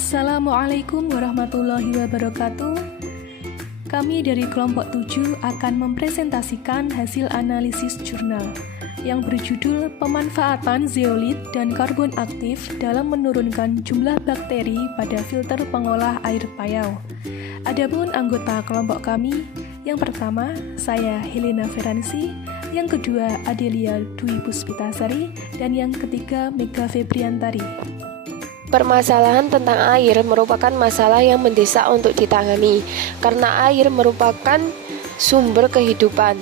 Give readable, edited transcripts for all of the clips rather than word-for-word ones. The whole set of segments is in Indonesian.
Assalamualaikum warahmatullahi wabarakatuh. Kami dari kelompok 7 akan mempresentasikan hasil analisis jurnal yang berjudul Pemanfaatan zeolit dan karbon aktif dalam menurunkan jumlah bakteri pada filter pengolah air payau. Adapun anggota kelompok kami, yang pertama saya Helena Feransi, yang kedua Adelia Dwi Puspitasari, dan yang ketiga Mega Febriantari. Permasalahan tentang air merupakan masalah yang mendesak untuk ditangani, karena air merupakan sumber kehidupan.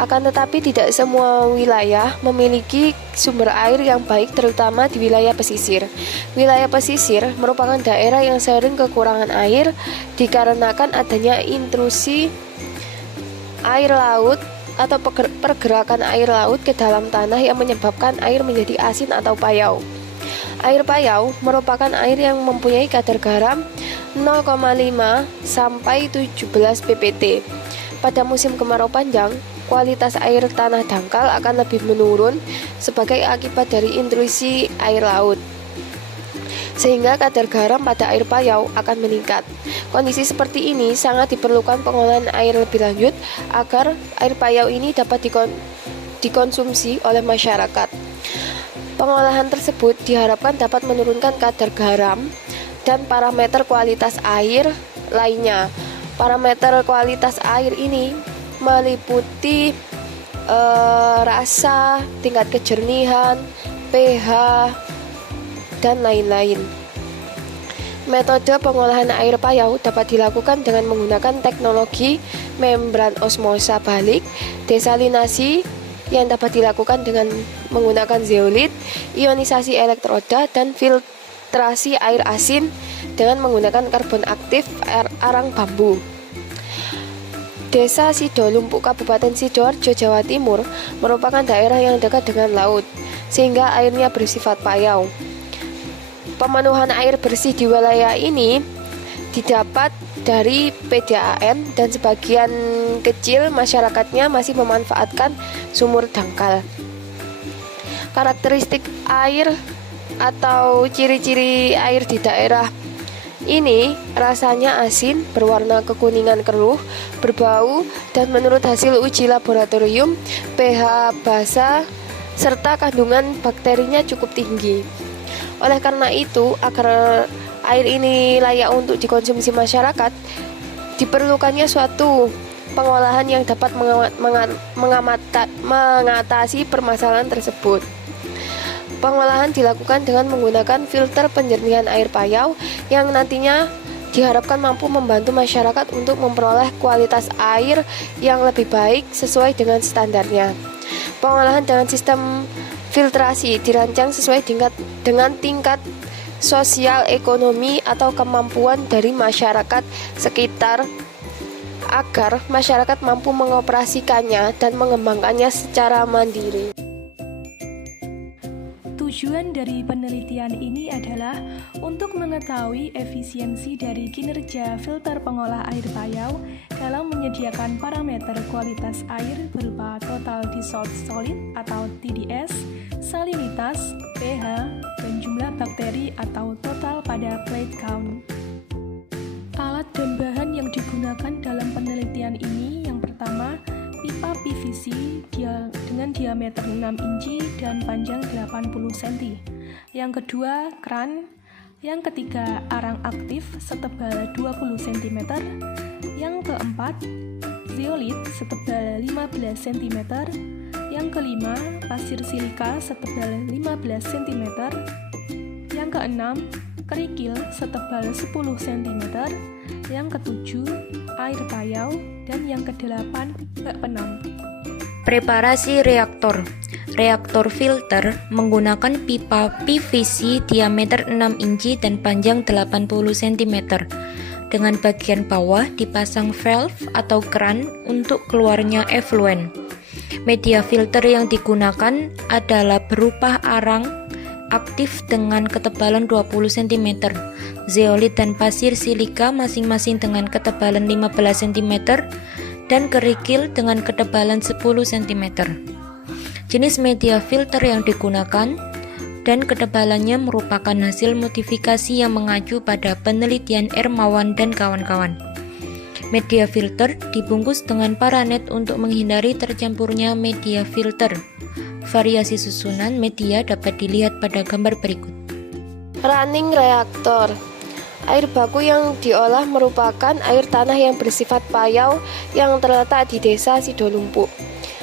Akan tetapi tidak semua wilayah memiliki sumber air yang baik, terutama di wilayah pesisir. Wilayah pesisir merupakan daerah yang sering kekurangan air dikarenakan adanya intrusi air laut atau pergerakan air laut ke dalam tanah yang menyebabkan air menjadi asin atau payau. Air payau merupakan air yang mempunyai kadar garam 0,5 sampai 17 ppt. Pada musim kemarau panjang, kualitas air tanah dangkal akan lebih menurun sebagai akibat dari intrusi air laut, sehingga kadar garam pada air payau akan meningkat. Kondisi seperti ini sangat diperlukan pengolahan air lebih lanjut agar air payau ini dapat dikonsumsi oleh masyarakat. Pengolahan tersebut diharapkan dapat menurunkan kadar garam dan parameter kualitas air lainnya. Parameter kualitas air ini meliputi rasa, tingkat kejernihan, pH, dan lain-lain. Metode pengolahan air payau dapat dilakukan dengan menggunakan teknologi membran osmosa balik, desalinasi yang dapat dilakukan dengan menggunakan zeolit, ionisasi elektroda, dan filtrasi air asin dengan menggunakan karbon aktif arang bambu. Desa Sidolumpuk, Kabupaten Sidoarjo, Jawa Timur merupakan daerah yang dekat dengan laut, sehingga airnya bersifat payau. Pemenuhan air bersih di wilayah ini didapat dari PDAM dan sebagian kecil masyarakatnya masih memanfaatkan sumur dangkal. Karakteristik air atau ciri-ciri air di daerah ini rasanya asin, berwarna kekuningan keruh, berbau, dan menurut hasil uji laboratorium pH basa serta kandungan bakterinya cukup tinggi. Oleh karena itu, agar air ini layak untuk dikonsumsi masyarakat, diperlukannya suatu pengolahan yang dapat mengatasi permasalahan tersebut. Pengolahan dilakukan dengan menggunakan filter penjernihan air payau yang nantinya diharapkan mampu membantu masyarakat untuk memperoleh kualitas air yang lebih baik sesuai dengan standarnya. Pengolahan dengan sistem filtrasi dirancang sesuai dengan tingkat sosial ekonomi atau kemampuan dari masyarakat sekitar agar masyarakat mampu mengoperasikannya dan mengembangkannya secara mandiri. Tujuan dari penelitian ini adalah untuk mengetahui efisiensi dari kinerja filter pengolah air payau dalam menyediakan parameter kualitas air berupa total dissolved solid atau TDS, salinitas, pH, dan jumlah bakteri atau total pada plate count. Alat dan bahan yang digunakan dalam penelitian ini yang pertama, pipa PVC dengan diameter 6 inci dan panjang 80 cm. Yang kedua, kran. Yang ketiga, arang aktif setebal 20 cm. Yang keempat, zeolit setebal 15 cm. Yang kelima, pasir silika setebal 15 cm. Yang keenam, kerikil setebal 10 cm. Yang ketujuh, air payau. Dan yang kedelapan, bak penam. Preparasi reaktor. Reaktor filter menggunakan pipa PVC diameter 6 inci dan panjang 80 cm. Dengan bagian bawah dipasang valve atau keran untuk keluarnya effluent. Media filter yang digunakan adalah berupa arang aktif dengan ketebalan 20 cm, zeolit dan pasir silika masing-masing dengan ketebalan 15 cm, dan kerikil dengan ketebalan 10 cm. Jenis media filter yang digunakan, dan ketebalannya merupakan hasil modifikasi yang mengacu pada penelitian Ermawan dan kawan-kawan. Media filter dibungkus dengan paranet untuk menghindari tercampurnya media filter. Variasi susunan media dapat dilihat pada gambar berikut. Running reaktor. Air baku yang diolah merupakan air tanah yang bersifat payau yang terletak di desa Sidolumpuk.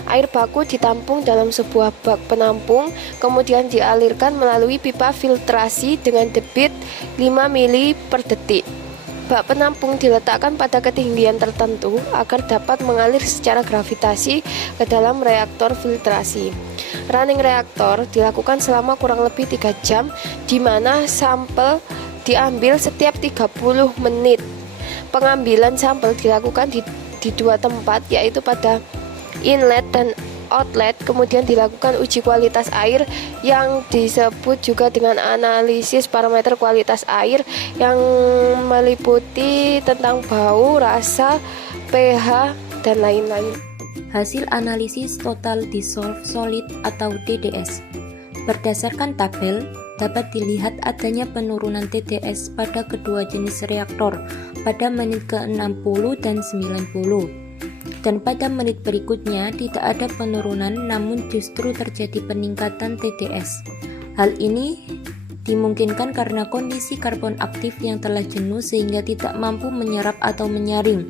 Air baku ditampung dalam sebuah bak penampung, kemudian dialirkan melalui pipa filtrasi dengan debit 5 mili per detik. Bak penampung diletakkan pada ketinggian tertentu agar dapat mengalir secara gravitasi ke dalam reaktor filtrasi. Running reaktor dilakukan selama kurang lebih 3 jam, di mana sampel diambil setiap 30 menit. Pengambilan sampel dilakukan di 2 tempat, yaitu pada inlet dan outlet. Kemudian dilakukan uji kualitas air yang disebut juga dengan analisis parameter kualitas air yang meliputi tentang bau, rasa, pH, dan lain-lain. Hasil analisis Total Dissolved Solid atau TDS. Berdasarkan tabel, dapat dilihat adanya penurunan TDS pada kedua jenis reaktor pada menit ke-60 dan 90. Dan pada menit berikutnya tidak ada penurunan, namun justru terjadi peningkatan TDS. Hal ini dimungkinkan karena kondisi karbon aktif yang telah jenuh sehingga tidak mampu menyerap atau menyaring.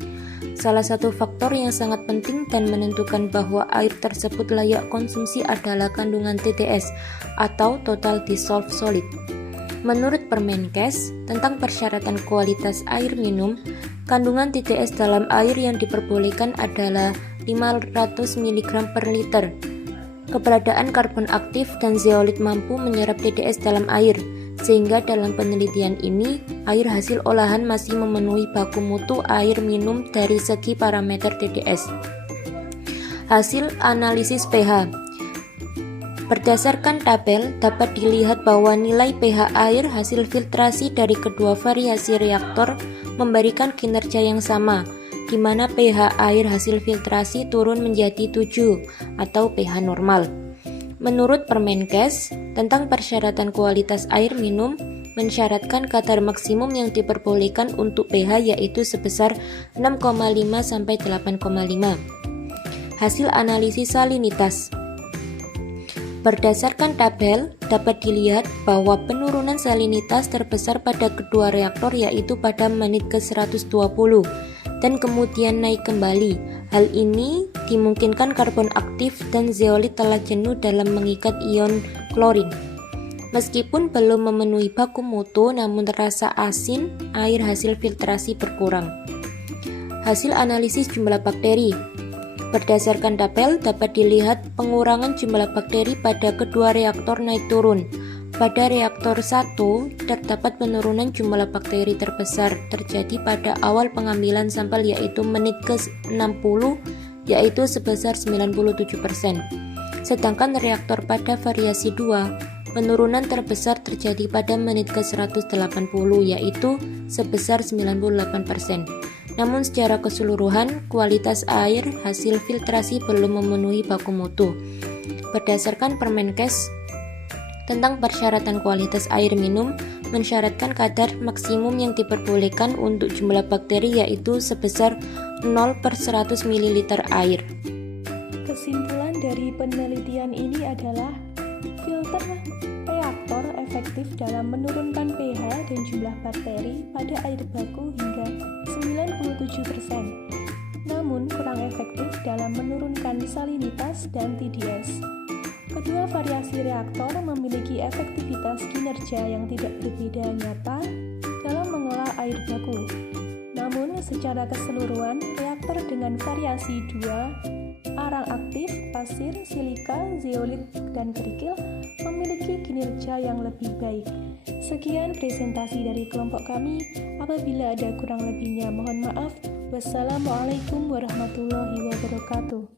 Salah satu faktor yang sangat penting dan menentukan bahwa air tersebut layak konsumsi adalah kandungan TDS atau Total Dissolved Solid. Menurut Permenkes tentang persyaratan kualitas air minum, kandungan TDS dalam air yang diperbolehkan adalah 500 mg per liter. Keberadaan karbon aktif dan zeolit mampu menyerap TDS dalam air, sehingga dalam penelitian ini, air hasil olahan masih memenuhi baku mutu air minum dari segi parameter TDS. Hasil analisis pH. Berdasarkan tabel, dapat dilihat bahwa nilai pH air hasil filtrasi dari kedua variasi reaktor memberikan kinerja yang sama, di mana pH air hasil filtrasi turun menjadi 7 atau pH normal. Menurut Permenkes, tentang persyaratan kualitas air minum, mensyaratkan kadar maksimum yang diperbolehkan untuk pH yaitu sebesar 6,5 sampai 8,5. Hasil analisis salinitas. Berdasarkan tabel, dapat dilihat bahwa penurunan salinitas terbesar pada kedua reaktor yaitu pada menit ke-120 dan kemudian naik kembali. Hal ini dimungkinkan karbon aktif dan zeolit telah jenuh dalam mengikat ion klorin. Meskipun belum memenuhi baku mutu, namun terasa asin, air hasil filtrasi berkurang. Hasil analisis jumlah bakteri. Berdasarkan tabel, dapat dilihat pengurangan jumlah bakteri pada kedua reaktor naik turun. Pada reaktor 1, terdapat penurunan jumlah bakteri terbesar terjadi pada awal pengambilan sampel yaitu menit ke-60 yaitu sebesar 97%. Sedangkan reaktor pada variasi 2, penurunan terbesar terjadi pada menit ke-180 yaitu sebesar 98%. Namun secara keseluruhan, kualitas air hasil filtrasi belum memenuhi baku mutu. Berdasarkan Permenkes tentang persyaratan kualitas air minum, mensyaratkan kadar maksimum yang diperbolehkan untuk jumlah bakteri yaitu sebesar 0/100 ml air. Kesimpulan dari penelitian ini adalah filter reaktor efektif dalam menurunkan pH dan jumlah bakteri pada air baku hingga 97%, namun kurang efektif dalam menurunkan salinitas dan TDS. Kedua variasi reaktor memiliki efektivitas kinerja yang tidak berbeda nyata dalam mengolah air baku. Namun, secara keseluruhan, reaktor dengan variasi 2, arang aktif, pasir, silika, zeolit, dan kerikil memiliki kinerja yang lebih baik. Sekian presentasi dari kelompok kami. Apabila ada kurang lebihnya, mohon maaf. Wassalamualaikum warahmatullahi wabarakatuh.